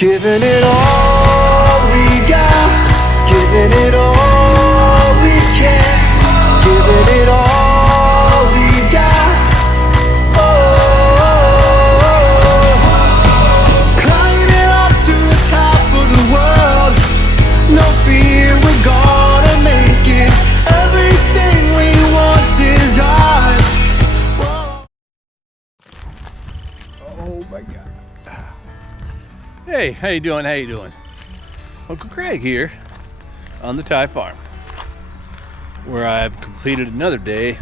Giving it all we got, giving it all we can, giving it all we got. Oh, climbing up to the top of the world, no fear, we're gonna make it. Everything we want is ours. Whoa. Oh my God. Hey, how you doing? How you doing? Uncle Craig here on the Thai farm, where I've completed another day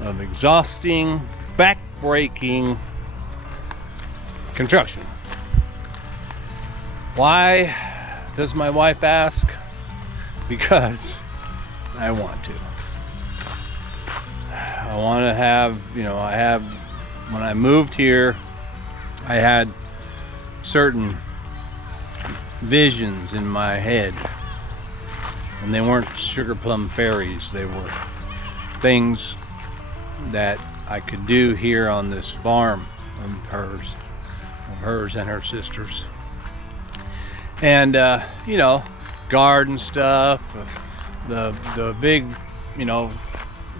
of exhausting, back-breaking construction. Why, does my wife ask? Because I want to. I want to have, when I moved here, I had certain visions in my head, and they weren't sugar plum fairies. They were things that I could do here on this farm of hers and her sisters. And garden stuff, the big, of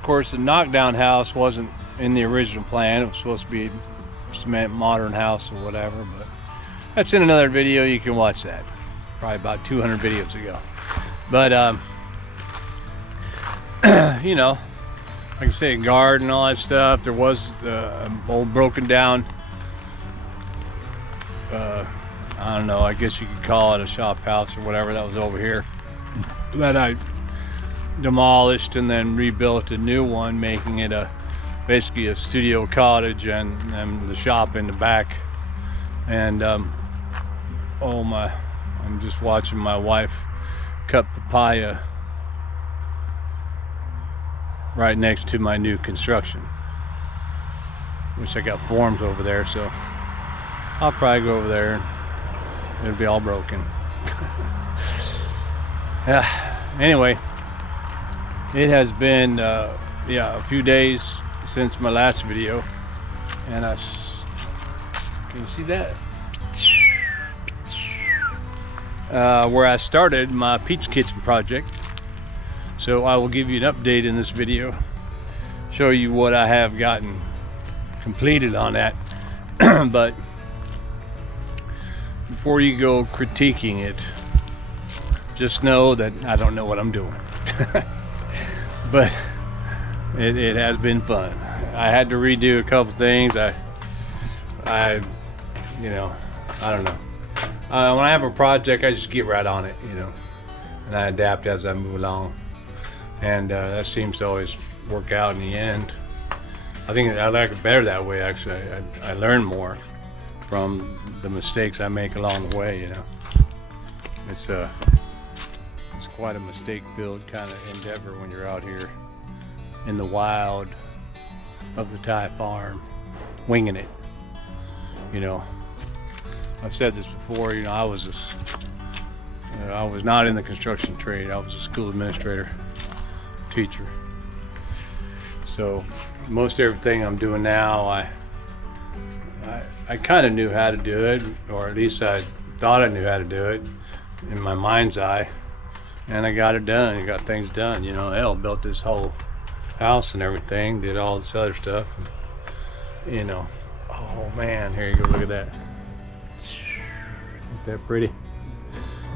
course the knockdown house wasn't in the original plan. It was supposed to be cement modern house or whatever, but that's in another video. You can watch that probably about 200 videos ago. But like I say, garden, all that stuff. There was old broken down, I don't know, I guess you could call it a shop house or whatever that was over here, that I demolished and then rebuilt a new one, making it basically a studio cottage and the shop in the back. And I'm just watching my wife cut papaya right next to my new construction, which I got forms over there, so I'll probably go over there and it'll be all broken. Anyway, it has been a few days since my last video, and can you see that? Where I started my peach kitchen project. So I will give you an update in this video, show you what I have gotten completed on that. But before you go critiquing it, just know that I don't know what I'm doing. But it has been fun. I had to redo a couple things. I don't know. When I have a project, I just get right on it, and I adapt as I move along. And that seems to always work out in the end. I think I like it better that way, actually. I learn more from the mistakes I make along the way, It's quite a mistake-filled kind of endeavor when you're out here in the wild of the Thai farm, winging it, I've said this before, I was not in the construction trade. I was a school administrator, teacher. So most everything I'm doing now, I kind of knew how to do it, or at least I thought I knew how to do it in my mind's eye, and I got it done. I got things done. Hell, built this whole house and everything, did all this other stuff. Oh man, here you go, look at that. Isn't that pretty?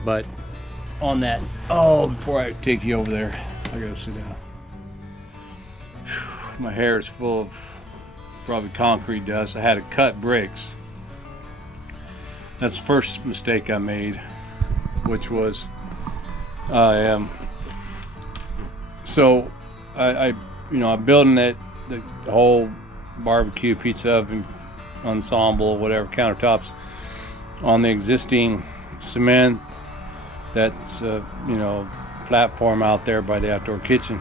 But on that, before I take you over there, I gotta sit down. My hair is full of probably concrete dust. I had to cut bricks. That's the first mistake I made, which was I'm building the whole barbecue pizza oven ensemble, whatever, countertops on the existing cement that's platform out there by the outdoor kitchen.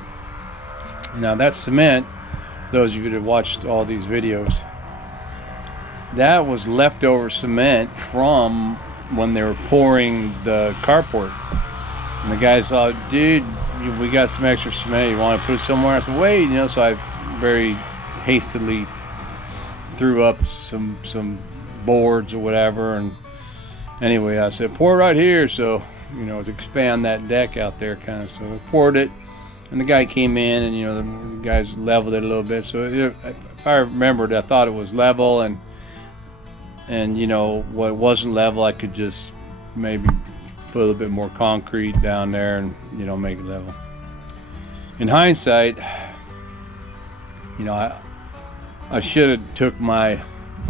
Now that cement, those of you that have watched all these videos, that was leftover cement from when they were pouring the carport. And the guy said, dude, we got some extra cement, you want to put it somewhere? I said, wait, so I very hastily threw up some boards or whatever and anyway, I said pour right here, so you know, to expand that deck out there kind of. So I poured it, and the guy came in, and you know, the guys leveled it a little bit. So if I remembered, I thought it was level, and you know, what wasn't level, I could just maybe put a little bit more concrete down there and, you know, make it level. In hindsight, you know, I should have took my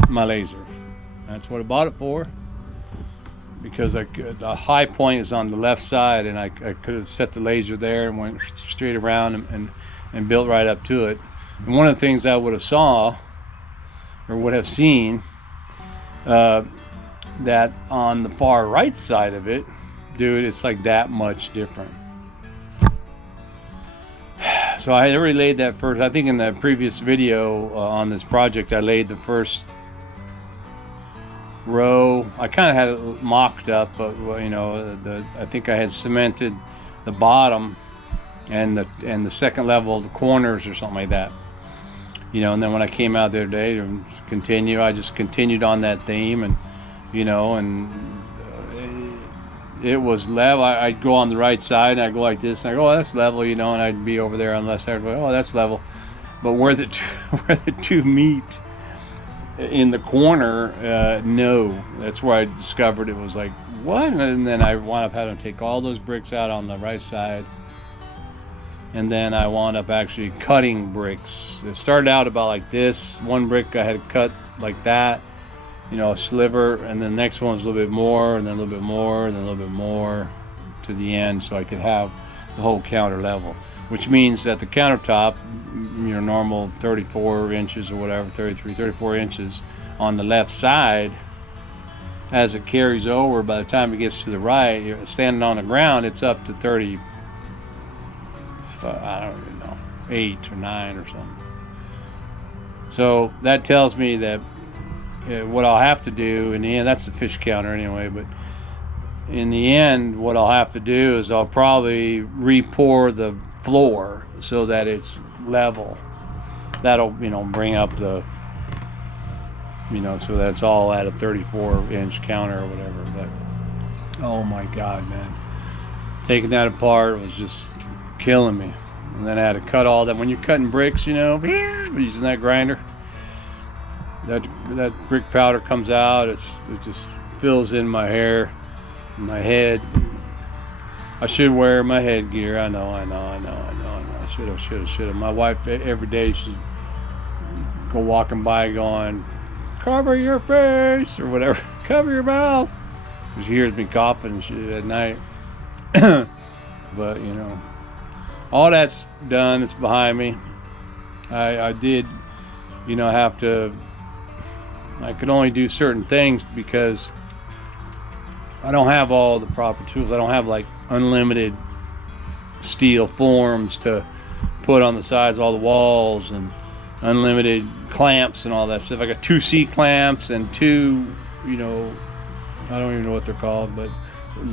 laser. That's what I bought it for, because the high point is on the left side, and I could have set the laser there and went straight around and built right up to it. And one of the things I would have saw, or would have seen, that on the far right side of it, dude, it's like that much different. So I had already laid that first, I think in the previous video on this project, I laid the first row. I kind of had it mocked up, but you know, I think I had cemented the bottom and the second level of the corners or something like that. You know, and then when I came out the other day to continue, I just continued on that theme, and you know, and it was level. I'd go on the right side, and I'd go like this, and I'd go, oh, that's level, you know, and I'd be over there on the left side, oh, that's level. But where the two meet in the corner, no, that's where I discovered it was like, what? And then I wound up having to take all those bricks out on the right side. And then I wound up actually cutting bricks. It started out about like this. One brick I had to cut like that, you know, a sliver, and then the next one was a little bit more, and then a little bit more, and then a little bit more to the end, so I could have the whole counter level. Which means that the countertop, your normal 34 inches or whatever, 33, 34 inches on the left side, as it carries over, by the time it gets to the right, you're standing on the ground, it's up to 30, I don't even know, 8 or 9 or something. So that tells me that what I'll have to do in the end, that's the fish counter anyway, but in the end, what I'll have to do is I'll probably re-pour the floor so that it's level. That'll, you know, bring up the, you know, so that's all at a 34-inch counter or whatever. But oh my God, man, taking that apart was just killing me. And then I had to cut all that. When you're cutting bricks, you know, using that grinder, that brick powder comes out. It just fills in my hair, my head. I should wear my headgear. I know. I should have. My wife every day, she'd go walking by going, cover your face or whatever, cover your mouth, because she hears me coughing and shit at night. But you know, all that's done. It's behind me. I did, you know, have to. I could only do certain things because I don't have all the proper tools. I don't have like unlimited steel forms to put on the sides of all the walls, and unlimited clamps and all that stuff. I got 2 C clamps and 2, you know, I don't even know what they're called, but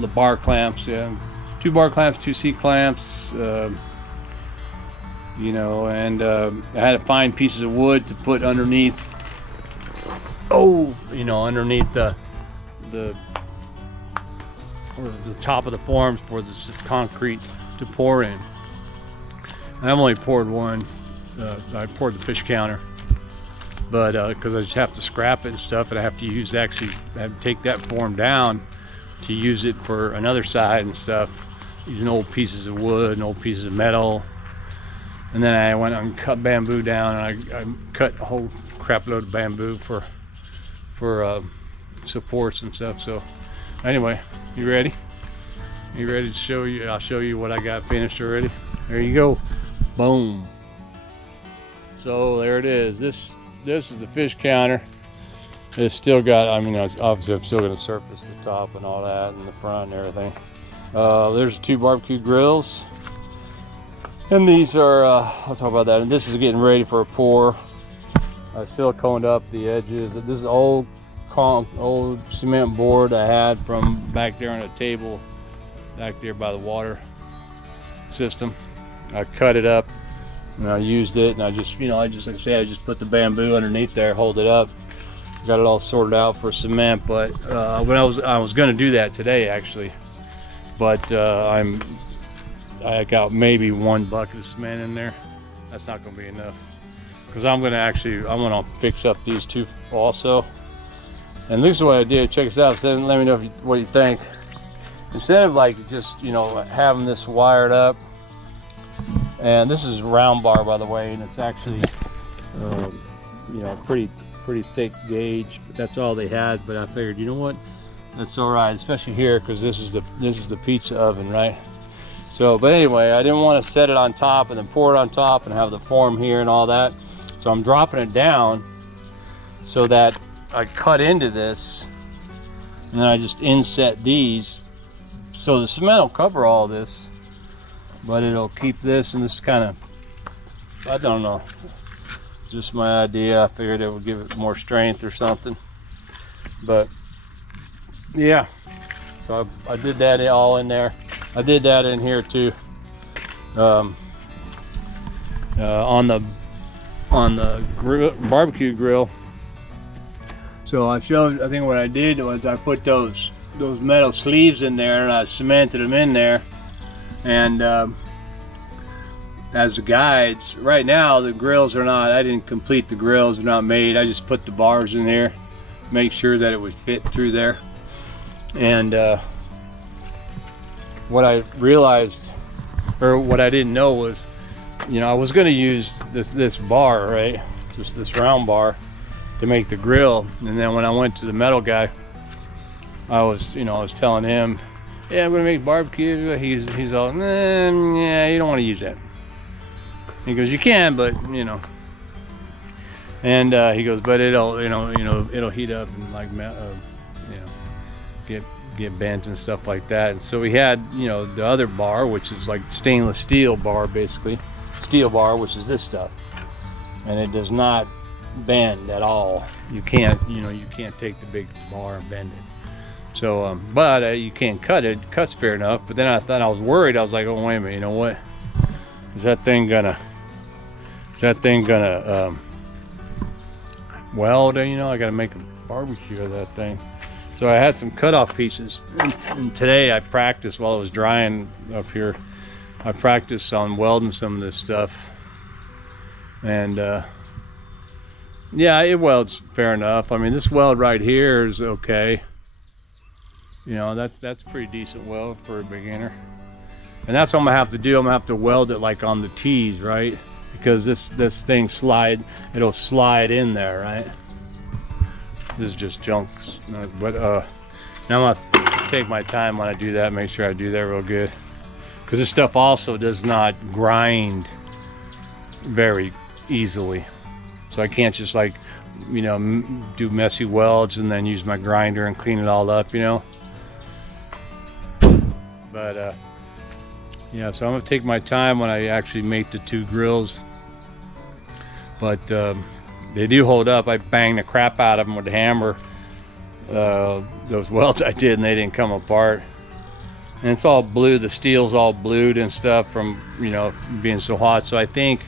the bar clamps, yeah. 2 bar clamps, 2 C clamps, you know, and I had to find pieces of wood to put underneath, you know, underneath the top of the forms for the concrete to pour in. And I've only poured one. I poured the fish counter, but because I just have to scrap it and stuff, and I have to take that form down to use it for another side and stuff, using old pieces of wood and old pieces of metal. And then I went and cut bamboo down, and I cut a whole crap load of bamboo for supports and stuff. So anyway, you ready? You ready to show you? I'll show you what I got finished already. There you go. Boom. So there it is. This is the fish counter. It's still got, I mean, obviously I'm still going to surface the top and all that, and the front and everything. There's 2 barbecue grills, and these are I'll talk about that. And this is getting ready for a pour. I siliconed up the edges. This is old cement board I had from back there on a table back there by the water system. I cut it up and I used it, and I just, you know, like I say, I just put the bamboo underneath there, hold it up, got it all sorted out for cement. But when I was going to do that today actually, but I got maybe 1 bucket of cement in there. That's not going to be enough, because I'm going to fix up these 2 also. And this is what I did. Check this out. So let me know what you think. Instead of like just, you know, having this wired up, and this is round bar, by the way, and it's actually you know, pretty thick gauge, but that's all they had. But I figured, you know what, that's all right, especially here, because this is the pizza oven, right? So, but anyway, I didn't want to set it on top and then pour it on top and have the form here and all that. So I'm dropping it down so that I cut into this, and then I just inset these. So the cement will cover all this, but it'll keep this, and this is kind of, I don't know, just my idea. I figured it would give it more strength or something. But yeah, so I did that all in there. I did that in here too, on the barbecue grill. So I think what I did was I put those metal sleeves in there, and I cemented them in there, and as the guides. Right now the grills are not, I didn't complete the grills, they're not made. I just put the bars in here, make sure that it would fit through there. And what I realized, or what I didn't know, was, you know, I was going to use this bar, right, just this round bar, to make the grill. And then when I went to the metal guy, I was telling him, yeah, I'm gonna make barbecue. He's all, yeah, you don't want to use that. He goes, you can, but you know. And he goes, but it'll it'll heat up and like get bent and stuff like that. And so we had, you know, the other bar, which is like stainless steel bar, basically steel bar, which is this stuff, and it does not bend at all. You can't take the big bar and bend it. So but you can't cut it. It cuts fair enough. But then I was worried. I was like, oh wait a minute, you know what, is that thing gonna weld? You know, I gotta make a barbecue of that thing. So I had some cutoff pieces, and today I practiced while it was drying up here. I practiced on welding some of this stuff, and yeah, it welds fair enough. I mean, this weld right here is okay. You know, that's pretty decent weld for a beginner. And that's what I'm gonna have to do. I'm gonna have to weld it like on the T's, right? Because this thing it'll slide in there, right? This is just junk. But now I'm gonna take my time when I do that, make sure I do that real good. Because this stuff also does not grind very easily. So I can't just like, you know, do messy welds and then use my grinder and clean it all up, you know. But yeah, so I'm gonna take my time when I actually make the 2 grills. But they do hold up. I banged the crap out of them with the hammer. Those welds I did, and they didn't come apart. And it's all blue. The steel's all blued and stuff from, you know, being so hot. So I think,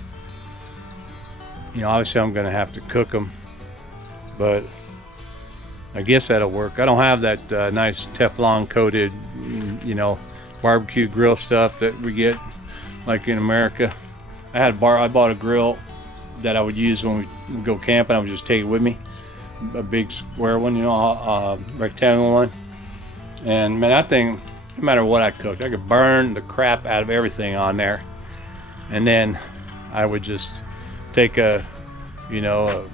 you know, obviously I'm gonna have to cook them, but I guess that'll work. I don't have that nice Teflon coated, you know, barbecue grill stuff that we get like in America. I bought a grill that I would use when we would go camping. I would just take it with me, a big square one, you know, rectangle one. And man, that thing, no matter what I cooked, I could burn the crap out of everything on there. And then I would just take a, you know,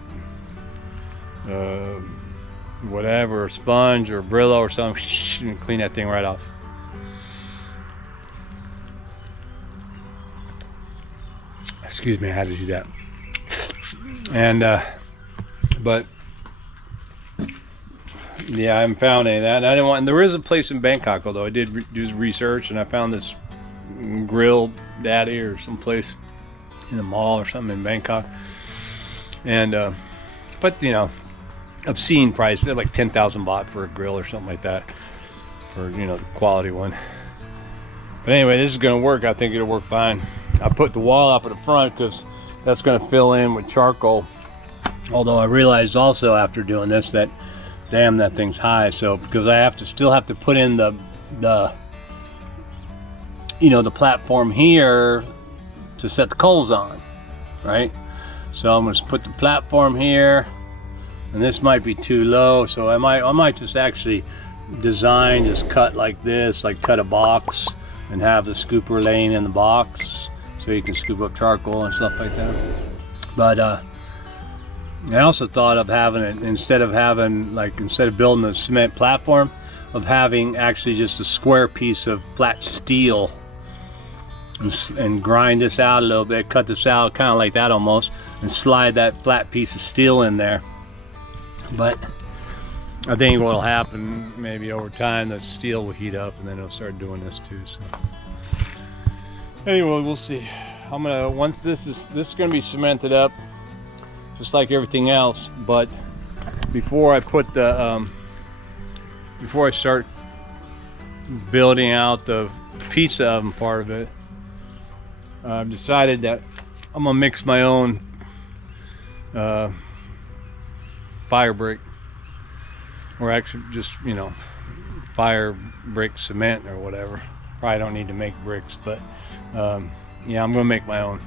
whatever, a sponge or a Brillo or something, and clean that thing right off. Excuse me, I had to do that. And but yeah, I haven't found any of that. And I didn't want. And there is a place in Bangkok, although I did do research, and I found this Grill Daddy or someplace in the mall or something in Bangkok. And but you know, obscene price. They're like 10,000 baht for a grill or something like that, for, you know, the quality one. But anyway, this is gonna work. I think it'll work fine. I put the wall up at the front because that's gonna fill in with charcoal Although I realized also after doing this that, damn, that thing's high. So because I still have to put in the you know, the platform here to set the coals on, right? So I'm going to put the platform here, and this might be too low, so I might just actually design, just cut like this, like cut a box and have the scooper laying in the box so you can scoop up charcoal and stuff like that. But I also thought of having it, instead of building a cement platform, of having actually just a square piece of flat steel and grind this out a little bit, cut this out kind of like that almost, and slide that flat piece of steel in there. But I think what will happen, maybe over time, the steel will heat up and then it'll start doing this too. So anyway, we'll see. I'm gonna, once this is gonna be cemented up just like everything else, but before I put the before I start building out the pizza oven part of it, I've decided that I'm gonna mix my own fire brick, or actually just, you know, fire brick cement or whatever. Probably don't need to make bricks, but yeah, I'm gonna make my own.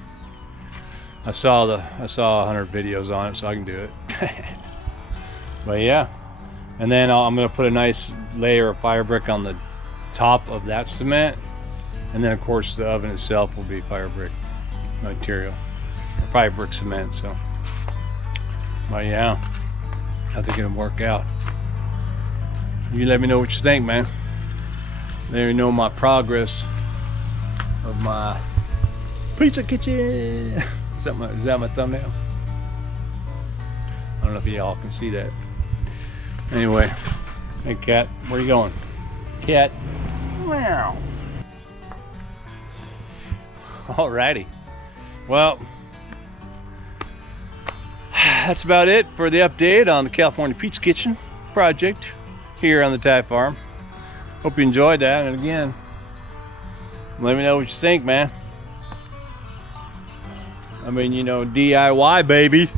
I saw 100 videos on it, so I can do it. But yeah, and then I'm gonna put a nice layer of fire brick on the top of that cement, and then of course the oven itself will be fire brick material, or fire brick cement. So, but yeah, I think it'll work out. You let me know what you think, man. Let me know my progress of my pizza kitchen. Is that my thumbnail? I don't know if y'all can see that. Anyway, hey cat, where you going? Cat. Wow. Alrighty. Well, that's about it for the update on the California Pizza Kitchen project here on the Thai farm. Hope you enjoyed that, and again, let me know what you think, man. I mean, you know, DIY, baby.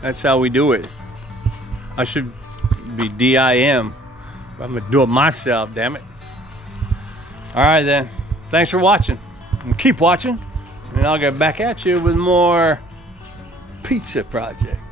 That's how we do it. I should be DIM. I'm gonna do it myself, damn it. All right then, thanks for watching, and keep watching, and I'll get back at you with more pizza project.